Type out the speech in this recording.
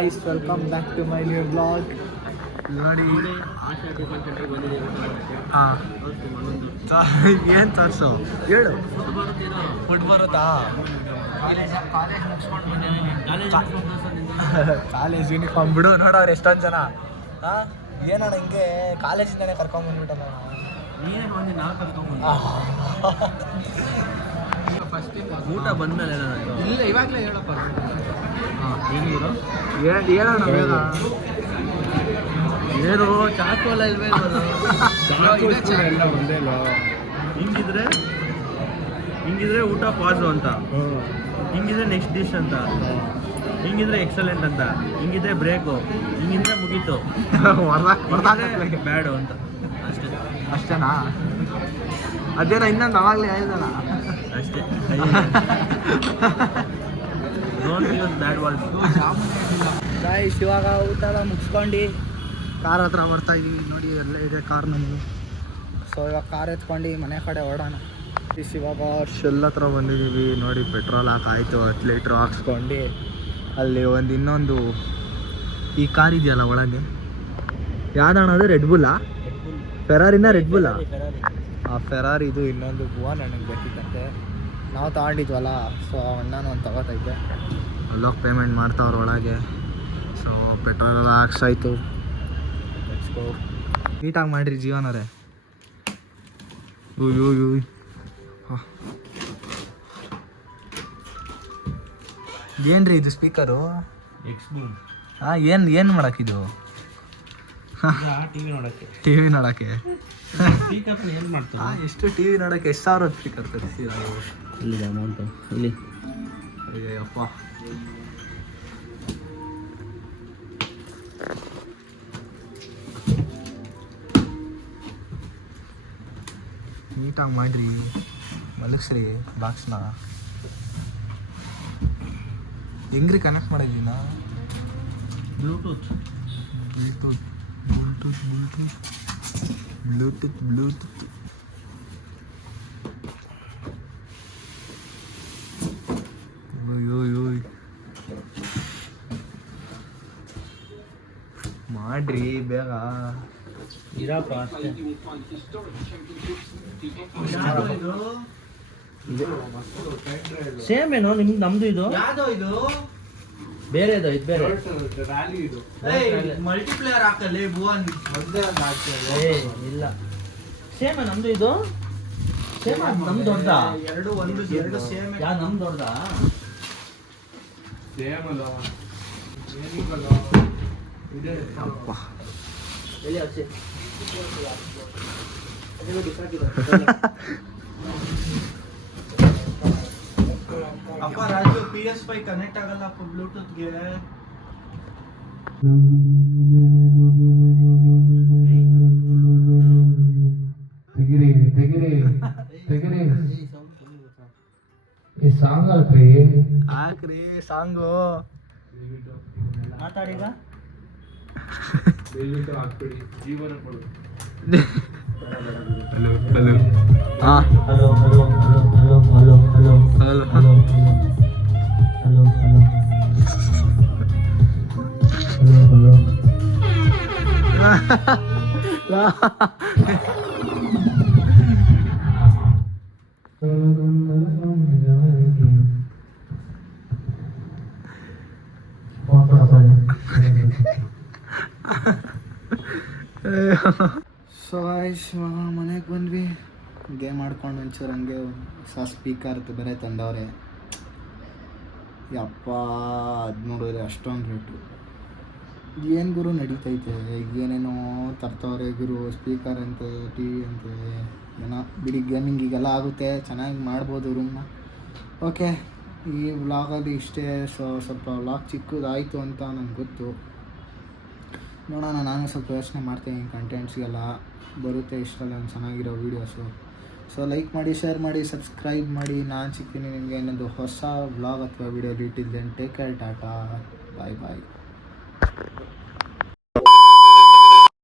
Guys, welcome back to my new blog. ನೋಡಿ ಏನು ತೋರಿಸು ಹೇಳು. ಫುಡ್ ಬರುತ್ತಾ? ಕಾಲೇಜ್ ಯೂನಿಫಾರ್ಮ್ ಬಿಡು. ನೋಡೋರು ಎಷ್ಟೊಂದು ಜನ. ಹಾಂ, ಏನಣ್ಣ ಹಿಂಗೆ ಕಾಲೇಜಿಂದನೇ ಕರ್ಕೊಂಬಂದ್ಬಿಟ್ಟಲ್ಲ ಊಟ ಬಂದಮೇಲೆ ಇಲ್ಲ, ಇವಾಗಲೇ ಹೇಳಪ್ಪ. ಹೇಳೋಣ ಬೇಗ. ಏನು ಚಾಕೋಲ ಇಲ್ವೇ ಎಲ್ಲ ಒಂದೇ. ಹಿಂಗಿದ್ರೆ ಊಟ ಪಾಸು ಅಂತ, ಹಿಂಗಿದ್ರೆ ನೆಕ್ಸ್ಟ್ ಡಿಶ್ ಅಂತ, ಹಿಂಗಿದ್ರೆ ಎಕ್ಸಲೆಂಟ್ ಅಂತ, ಹಿಂಗಿದ್ರೆ ಬ್ರೇಕು, ಹಿಂಗಿದ್ರೆ ಮುಗೀತು, ಬ್ಯಾಡು ಅಂತ. ಅಷ್ಟೇನಾ? ಅದೇನೋ ಇನ್ನೊಂದು ಅವಾಗಲೇ ಹೇಳಿದಲ್ಲ ಅಷ್ಟೇ. Don't use bad words. Guys, ಇವಾಗ ಊಟ ಎಲ್ಲ ಮುಗಿಸ್ಕೊಂಡು ಕಾರ್ ಹತ್ರ ಬರ್ತಾ ಇದ್ದೀವಿ. ನೋಡಿ, ಎಲ್ಲ ಇದೆ ಕಾರ್ ನಮ್ಮದು. ಸೊ ಇವಾಗ ಕಾರ್ ಎತ್ಕೊಂಡು ಮನೆ ಕಡೆ ಹೊರಡೋಣ. ಇವಾಗ ಶೆಲ್ ಹತ್ರ ಬಂದಿದ್ದೀವಿ. ನೋಡಿ, ಪೆಟ್ರೋಲ್ ಹಾಕಾಯ್ತು. 10 ಲೀಟ್ರ್ ಹಾಕ್ಸ್ಕೊಂಡು ಅಲ್ಲಿ ಇನ್ನೊಂದು ಈ ಕಾರ್ ಇದೆಯಲ್ಲ ಒಳಗೆ, ಯಾವ್ದಣ್ಣ ಅದು? ರೆಡ್ ಬುಲ್ಲಾ? ಫೆರಾರಿನ ರೆಡ್ ಬುಲ್ಲಾ? ಆ ಫೆರಾರಿ ಇದು. ಇನ್ನೊಂದು ಗೋವಾ ನನಗೆ ಬೇಕಿತ್ತಂತೆ, ನಾವು ತಗೊಂಡಿದ್ವಲ್ಲ. ಸೊ ಅಣ್ಣನೂ ಒಂದು ತಗೋತೈತೆ. ಅಲ್ಲೋಗಿ ಪೇಮೆಂಟ್ ಮಾಡ್ತಾವ್ರ ಒಳಗೆ. ಸೊ ಪೆಟ್ರೋಲ್ ಎಲ್ಲ ಹಾಕ್ಸಾಯ್ತು. ನೀಟಾಗಿ ಮಾಡಿರಿ ಜೀವನರೇ. ಏನ್ರಿ ಇದು ಸ್ಪೀಕರು? ಹಾಂ, ಏನು ಮಾಡಕ್ಕಿದು? ಟಿವಿ ನೋಡಕ್ಕೆ. ಏನು ಮಾಡ್ತಾರೆ? ಎಷ್ಟು ಟಿವಿ ನೋಡಕ್ಕೆ ಎಷ್ಟು ಸಾವಿರ ಸ್ಪೀಕರ್ ತರಿಸ್ತೀರಾ? ಇಲ್ಲಿದೆ ಅಮೌಂಟು. ಇಲ್ಲಿ ಅಯ್ಯಪ್ಪ, ನೀಟಾಗಿ ಮಾಡ್ರಿ, ಮಲಗಿಸ್ರಿ ಬಾಕ್ಸ್ನ. ಹೆಂಗ್ರಿ ಕನೆಕ್ಟ್ ಮಾಡಿದ್ದೀನ? Bluetooth Bluetooth Bluetooth Bluetooth Bluetooth. ಓಯ್ ಮಾಡ್ರಿ ಬೇಗ. ಇರಪ್ಪ ಅಷ್ಟೇ. ಸೇಮ್ ಏನೋ ನಿಮ್ದು ನಮ್ದು ಇದು? ಯಾವ್ದೋ ಇದು ಬೇರೆ ಇದು ಬೇರೆ ಮಲ್ಟಿಪ್ಲೇಯರ್ ಹಾಕಲ್ಲಿ ಭುವನ್ ಇಲ್ಲ. ಸೇಮ್ ನಮ್ದು ಇದು ಸೇಮ್. ನಮ್ದು ದೊಡ್ಡದಾ? ಎರಡು ಸೇಮ್. ಯಾ ನಮ್ದು ದೊಡ್ಡದಾ? ಸೇಮ್ ಅಲ್ಲ. ಅಪ್ಪ, ಎಲ್ಲಿ ಹಚ್ಚಿ. ಅಪ್ಪ ರಾಜು, PS5 ಕನೆಕ್ಟ್ ಆಗಲ್ಲ ಬ್ಲೂಟೂತ್ಗೆ. ಈ ಸಾಂಗ್ ಹಾಕ್ರಿ. ಹಾಕ್ರಿ ಸಾಂಗು. ಮಾತಾಡೀಗ. ಜೀವನ ಕೊಡು. Hello hello. ಹಾಂ, hello hello hello hello hello hello hello hello hello hello so guys, ಇವಾಗ ಮನೆಗೆ ಬಂದ್ವಿ. ಗೇಮ್ ಆಡ್ಕೊಂಡು ಒಂಚೂರು ಹಂಗೆ ಹೊಸ ಸ್ಪೀಕರ್ ಬೇರೆ ತಂದವ್ರೆ. ಯಪ್ಪ, 13 ಅಷ್ಟೊಂದು ರೇಟು. ಏನು ಗುರು ನಡೀತೈತೆ? ಏನೇನೋ ತರ್ತವ್ರೆ ಗುರು. ಸ್ಪೀಕರ್ ಅಂತೆ, ಟಿ ವಿ ಅಂತೆ, ಏನೋ ಬಿಡಿ. ಗೇಮಿಂಗಿಗೆಲ್ಲ ಆಗುತ್ತೆ, ಚೆನ್ನಾಗಿ ಮಾಡ್ಬೋದು ರೂಮ್ನ. ಓಕೆ, ಈ ವ್ಲಾಗಲ್ಲಿ ಇಷ್ಟೇ. ಸ್ವಲ್ಪ ವ್ಲಾಗ್ ಚಿಕ್ಕದಾಯಿತು ಅಂತ ನನಗೆ ಗೊತ್ತು. ನೋಡೋಣ, ನಾನು ಸ್ವಲ್ಪ ಯೋಚನೆ ಮಾಡ್ತೀನಿ. ಕಂಟೆಂಟ್ಸ್ಗೆಲ್ಲ ಬರುತ್ತೆ ಇಷ್ಟಲ್ಲ ಒಂದು ಚೆನ್ನಾಗಿರೋ ವೀಡಿಯೋಸು. ಸೊ ಲೈಕ್ ಮಾಡಿ, ಶೇರ್ ಮಾಡಿ, ಸಬ್ಸ್ಕ್ರೈಬ್ ಮಾಡಿ. ನಾನು ಸಿಗ್ತೀನಿ ನಿಮಗೆ ಇನ್ನೊಂದು ಹೊಸ ವ್ಲಾಗ್ ಅಥವಾ ವೀಡಿಯೋಲಿ. Till then take care, tata, bye ಬಾಯ್.